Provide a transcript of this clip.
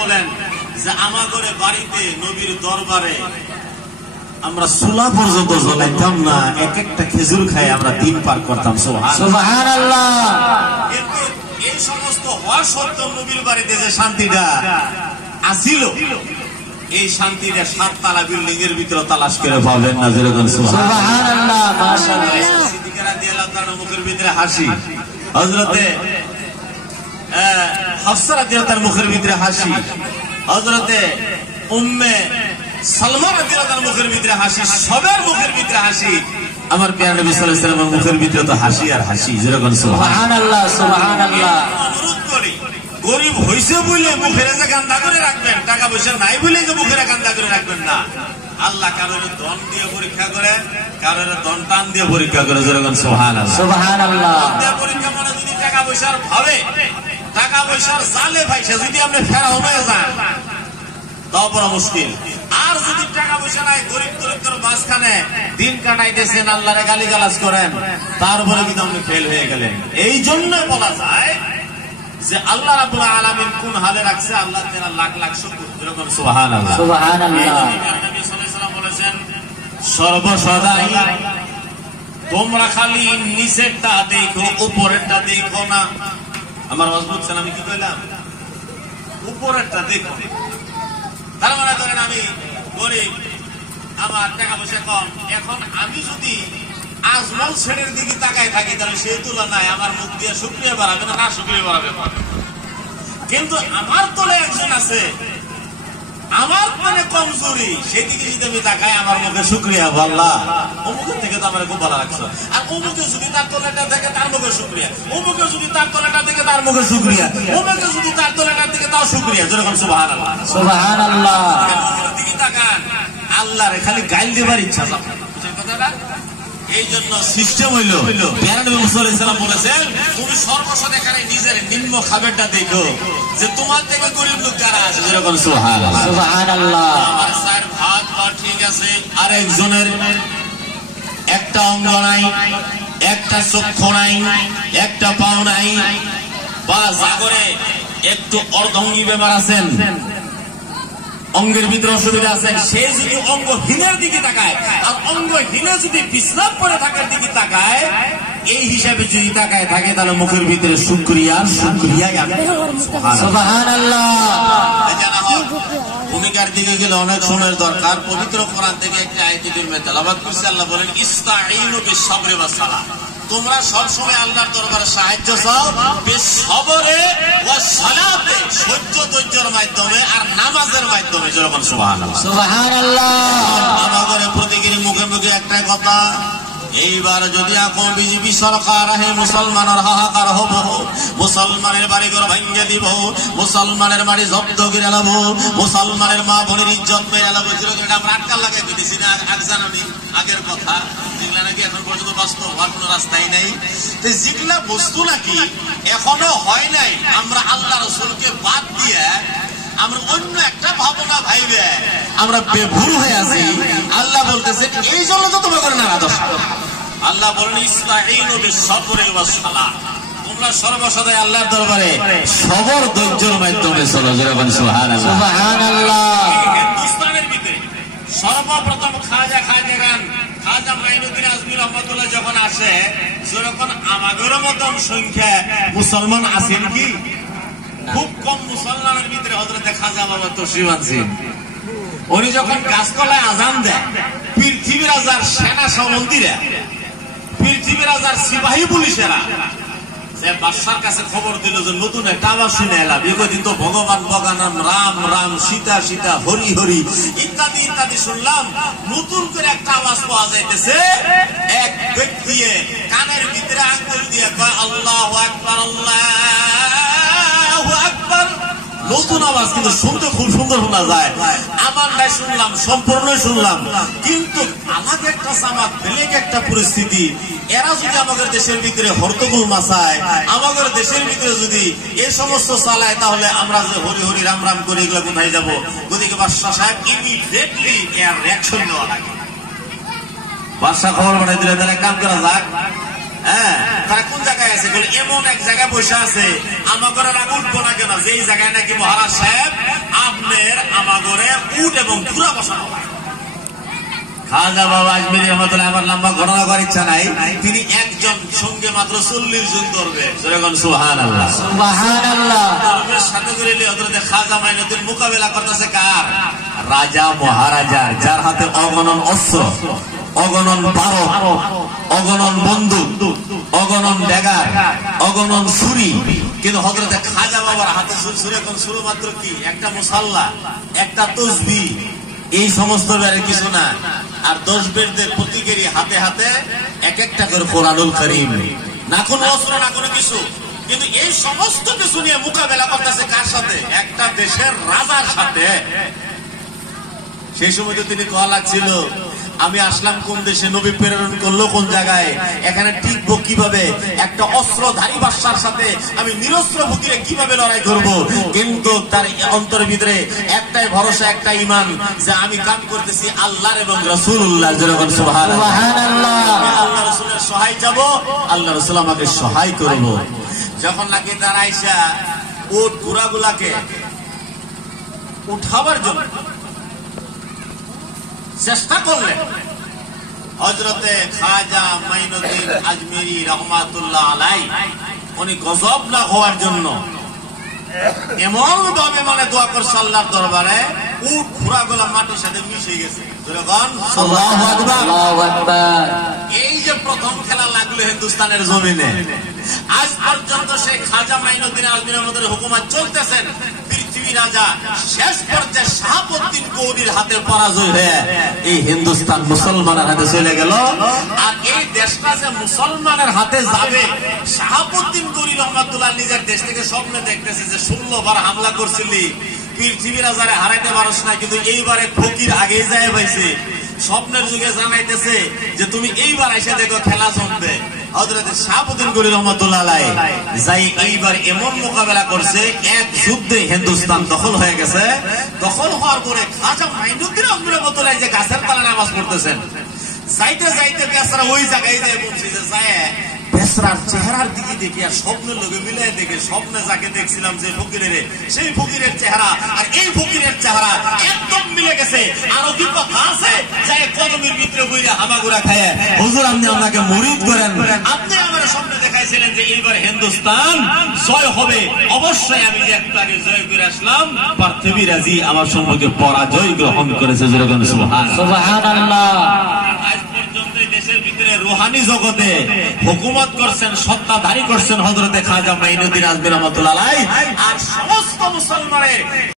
বলেন যে আমাদের বাড়িতে নবীর দরবারে আমরা চুলা পর্যন্ত জ্বলাইতাম না, এক একটা খেজুর খাই আমরা দিন পার করতাম। সুবহানাল্লাহ। কিন্তু এই সমস্ত হওয়া সত্ত্বেও নবীর বাড়িতে যে শান্তিটা আসিল, এই শান্তিটা 7 তলা বিল্ডিং এর ভিতরে তালাশ করে পাবেন না। যেরকম সুবহানাল্লাহ, মাশাআল্লাহ। সিদ্দিক রাদিয়াল্লাহু তাআলা মুখের ভিতরে হাসি, হযরতে হাফসা রাদিয়াল্লাহু তাআলা মুখের ভিতরে হাসি, হযরতে উম্মে সালমা রাদিয়াল্লাহু তাআলা মুখের ভিতরে হাসি, সবার মুখের ভিতরে হাসি। আমার প্রিয় নবী সাল্লাল্লাহু আলাইহি ওয়াসাল্লামের মুখের ভিতরে তো হাসি আর হাসি। যেরকম সুবহানাল্লাহ, সুবহানাল্লাহ। অনুরোধ করি, গরিব হইছে বলে মুখের যে গান্দা করে রাখবেন, টাকা পয়সা নাই বলে যে মুখের গান্দা করে রাখবেন না। আল্লাহ কারোর ধন দিয়ে পরীক্ষা করে, কারোর ধন টান দিয়ে পরীক্ষা করে। যেরকম সুবহানাল্লাহ, সুবহানাল্লাহ। পরীক্ষা মানে যদি টাকা পয়সার ভাবে, টাকা পয়সার জালে ভাইসা যদি আপনি ফেরা হয়ে যান, তাও বড় মুশকিল। আর যদি টাকা পয়সা নাই, গরিব দরিদ্র মাঝখানে দিন কাটাইতেছেন, আল্লাহরে গালিগালাজ করেন, তারপরে কিন্তু আপনি ফেল হয়ে গেলেন। এই জন্য বলা যায় যে আল্লাহ রাব্বুল আলামিন কোন হালে রাখছে, আল্লাহ তাআলা লাখ লাখ শুকর। যেরকম সুবহানাল্লাহ, সুবহানাল্লাহ। নবী সাল্লাল্লাহু আলাইহি ওয়াসাল্লাম বলেছেন, সর্বসদাই তোমরা খালি নিচেরটা দেখো, উপরেরটা দেখো না। আমার মজবুত ছেলে, আমি কি কইলাম? উপরেরটা দেখো। তার মানে ধরেন আমি গরিব, আমার টাকা পয়সা কম, এখন আমি যদি আজমল শ্রেণীর দিকে তাকাই থাকি, তাহলে সেই তুলনায় আমার মুখ দিয়ে শুকরিয়া বাড়াবে না, না শুকরিয়া বাড়াবে। কিন্তু আমার তলে একজন আছে, আমার মানে কমজোরি, সেদিকে যদি আমি তাকাই, আমার মুখে শুকরিয়া, আল্লাহ অমুকের থেকে তো আমার খুব ভালো লাগছে। আর অমুকে যদি তার তলেটা থেকে, তার মুখে শুকরিয়া, অমুকে যদি তার তলেটা থেকে, তার মুখে শুকরিয়া, অমুকে যদি তার তলেটা থেকে, তাও শুকরিয়া। যেরকম সুবহানাল্লাহ, সুবহানাল্লাহ। দিকে তাকান, আল্লাহরে খালি গাইল দেবার ইচ্ছা। কথাটা এই জন্য সিস্টেম হইল, নবী সাল্লাল্লাহু আলাইহি ওয়াসাল্লাম বলেছেন, তুমি সর্বসাধারণ এখানে নিজের নিম্ন খাবারটা দেখো, যে তোমার থেকে গরিব লোক যারা আছে। যেরকম সুবহানাল্লাহ, সুবহানাল্লাহ। আমার স্যার ভাত বা ঠিক আছে, আর একজনের একটা অঙ্গ নাই, একটা চক্ষু নাই, একটা পাও নাই, বা জাগরে একটু অর্ধঙ্গী বেমার আছেন, অঙ্গের ভিতরে অসুবিধা আছে, সে যদি অঙ্গহীনের দিকে তাকায়, আর অঙ্গহীনে যদি বিশ্রাম করে থাকার দিকে তাকায়, এই হিসাবে যদি তাকায় থাকে, তাহলে মুখের ভিতরে শুকরিয়া, শুকরিয়া। সুবহানাল্লাহ। ভূমিকার দিকে গেলে অনেক সময়ের দরকার। পবিত্র কোরআন থেকে একটা আয়াত কারিমা তেলাওয়াত করছে। আল্লাহ বলেন, ইস্তাঈনু বিস-সাবরি ওয়াস-সালাহ। তোমরা সব সময় আল্লাহর দরবারে সাহায্য চাও বিস-সাবরি ওয়াস-সালাতে, সহ্য ধৈর্যের মাধ্যমে আর নামাজের মাধ্যমে। যেরকম সুবহানাল্লাহ, সুবহানাল্লাহ। আমাদের প্রতিদিন মুখে মুখে একটা কথা, এইবার যদি এখন বিজেপি সরকার আহে, মুসলমানের হাহাকার হব, মুসলমানের বাড়ি ঘর ভাঙ্গে দিব, মুসলমানের বাড়ি জব্দ করে এলাব, মুসলমানের মা বোনের ইজ্জত মেরে এলাব। আমরা আটকাল লাগাই দিছি না, জানি আগের কথা, যেগুলা নাকি এখন পর্যন্ত বাস্তব হওয়ার কোন রাস্তাই নাই। যেগুলা বস্তু নাকি এখনো হয় নাই, আমরা আল্লাহ রাসূলকে বাদ দিয়ে আমরা অন্য একটা ভাবনা ভাইবে আমরা বেভুল হয়ে আছি। আল্লাহ বলতেছে, এই জন্য তো তোমাকে নারাজ। আল্লাহ বলেন, ইস্তাঈনু বিস-সাবরি ওয়াস-সালাহ। তোমরা সর্বসদাই আল্লাহর দরবারে সবর ধৈর্যের মাধ্যমে চলো। যেরকম সুবহানাল্লাহ, সুবহানাল্লাহ। হিন্দুস্তানের ভিতরে সর্বপ্রথম খাজা মাইনুদ্দিন আজমি রহমাতুল্লাহ যখন আসে, যেরকম আমাদের মতন সংখ্যা মুসলমান আছেন কি? খুব কম মুসলমানের ভিতরে হযরত খাজা বাবা তশরিফ আনছেন। উনি যখন গাছতলায় আজান দেয়, পৃথিবীর হাজার সেনা সমন্দিরা, পৃথিবীর হাজার সিপাহী পুলিশেরা সে বাদশার কাছে খবর দিল যে নতুন একটা আওয়াজ শুনে এলাম। এদিন তো ভগবান ভগবান, রাম রাম, সীতা সীতা, হরি হরি ইত্যাদি ইত্যাদি শুনলাম। নতুন করে একটা আওয়াজ পাওয়া যাইতেছে, এক ব্যক্তি কানের ভিতরে আঙ্গুল দিয়ে কয়, আল্লাহু আকবার, আল্লাহু আকবার। নতুন আওয়াজ, কিন্তু শুনতে খুব সুন্দর শোনা যায়। আমার নাই শুনলাম, সম্পূর্ণ শুনলাম, কিন্তু আমাকে একটা জামাত বেলেগ একটা পরিস্থিতি। এরা যদি আমাদের দেশের ভিতরে হরতগুল মাসায়, আমাদের দেশের ভিতরে যদি এই সমস্ত চালায়, তাহলে আমরা যে হরি হরি রাম রাম করে এগুলো কোথায় যাবো? গদিকে বাদশাহ সাহেব ইমিডিয়েটলি এর রিঅ্যাকশন নেওয়া লাগে। বাদশাহ খবর বানাই দিলে, তাহলে কাম করা যাক, হ্যাঁ, তারা কোন জায়গায় আছে? বলে এমন এক জায়গায় বসে আছে, আমাগরে আগে উঠবো না কেন, যেই জায়গায় নাকি মহারাজ সাহেব আপনার আমাগরে উঠ এবং পুরা বসানো হয়। খাজা বাবা আজমিরি রহমতুল্লাহ, আমার লম্বা ঘটনা করার ইচ্ছা নাই, তিনি একজন সঙ্গে মাত্র 40 জন ধরবে। সুবহানাল্লাহ সুবহানাল্লাহ। সাথে করে হযরত খাজা মাইনুদ্দিন মোকাবেলা করতেছে কার? রাজা মহারাজার, যার হাতে অগণন অস্ত্র, অগণন ভারত, অগণন বন্দুক, অগণন ড্যাগার, অগণন ছুরি, কিন্তু হযরত খাজা বাবার হাতে শুরু মাত্র কি একটা মুসাল্লা, একটা তসবিহ, এই সমস্ত বেড়ে কিছু না। আর 10 বেরদের প্রত্যেকেরই হাতে হাতে এক একটা করে কোরআনুল কারীম, না কোনো অস্ত্র না কোনো কিছু, কিন্তু এই সমস্ত কিছু নিয়ে মোকাবেলা করতেছে কার সাথে? একটা দেশের রাজার সাথে। সেই সময় তো তিনি কওয়া লাগছিল, আমি আসলাম কোন দেশে, নবী প্রেরণ করলো কোন জায়গায়, এখানে টিকবো কিভাবে, একটা অস্ত্রধারী বাদশার সাথে আমি নিরস্ত্র ফকিরে কিভাবে লড়াই করব। কিন্তু তার অন্তরের ভিতরে একটাই ভরসা, একটা ঈমান, যে আমি কাম করতেছি আল্লাহর এবং রাসূলুল্লাহর। যেরকম সুবহানাল্লাহ, আল্লাহ রাসূলের সহায় যাব, আল্লাহ রাসূল আমাকে সহায় করব। যখন নাকি তার আয়েশা উট ঘোড়াগুলাকে উঠাবার জন্য চেষ্টা করলেন, হযরতে খাজা মাইনুদ্দিন আজমিরি রহমাতুল্লাহ আলাইহি উনি গজব না হওয়ার জন্য এমন ভাবে মানে দোয়া করছে আল্লাহর দরবারে, উট ঘোড়াগুলা মাটির সাথে মিশে গেছে। আল্লাহু আকবার, আল্লাহু আকবার। এই যে প্রথম খেলা লাগলো হিন্দুস্তানের জমিনে, আজ পর্যন্ত সেই খাজা মাইনুদ্দিন আজমির রহমাতুল্লাহ হুকুমত চলতেছেন। পৃথিবী রাজা শেষ পর্যায়ে শাহাবুদ্দিন গৌরীর হাতে পরাজয় হয়ে এই হিন্দুস্তান মুসলমানের হাতে চলে গেল। আর এই দেশটা যে মুসলমানের হাতে যাবে, শাহাবুদ্দিন গৌরী রহমাতুল্লাহ নিজের দেশ থেকে স্বপ্নে দেখতেছে যে 16 বার হামলা করছিলি, পৃথিবী রাজারে হারাইতে পারস না, কিন্তু এইবারে ফকির আগে যায় পাইছে, স্বপ্নের যুগে জানাইতেছে যে তুমি এইবার এসে দেখো খেলা জমবে। হযরত শাহাবুদ্দিন গৌরী রহমাতুল্লাহ আলাইহি যাই এইবার এমন মোকাবেলা করছে, এক যুদ্ধে হিন্দুস্তান দখল হয়ে গেছে। দখল হওয়ার পরে খাজা মাইনুদ্দিন আজমির রহমাতুল্লাহ যে গাছের তলায় নামাজ পড়তেছেন, যাইতে যাইতে বেচারা ওই জায়গায় যায় বলছে যে যায় বেচারার চেহারার দিকে দেখি আর স্বপ্নের লোকে মিলাই দেখে, স্বপ্নে যাকে দেখছিলাম যে ফকিরের, সেই ফকিরের চেহারা আর এই ফকিরের চেহারা একদম মিলে গেছে। আর কি কথা আছে, যায় কদমের ভিতরে বইরা হামাগুড়া খায়, হুজুর আপনি আপনাকে মুরিদ করেন, আপনি আমার স্বপ্নে দেখাইছিলেন যে এইবার হিন্দুস্তান জয় হবে, অবশ্যই আমি যে একটু আগে জয় করে আসলাম, পার্থিবী রাজি আমার সম্পর্কে পরাজয় গ্রহণ করেছে। যেরকম সুবহানাল্লাহ। আজ পর্যন্ত দেশের ভিতরে রুহানি জগতে হুকুমত করছেন, সত্তাধারী করছেন হযরতে খাজা মাইনুদ্দিন আজমির রহমাতুল্লাহ আলাইহি, আর সমস্ত মুসলমানের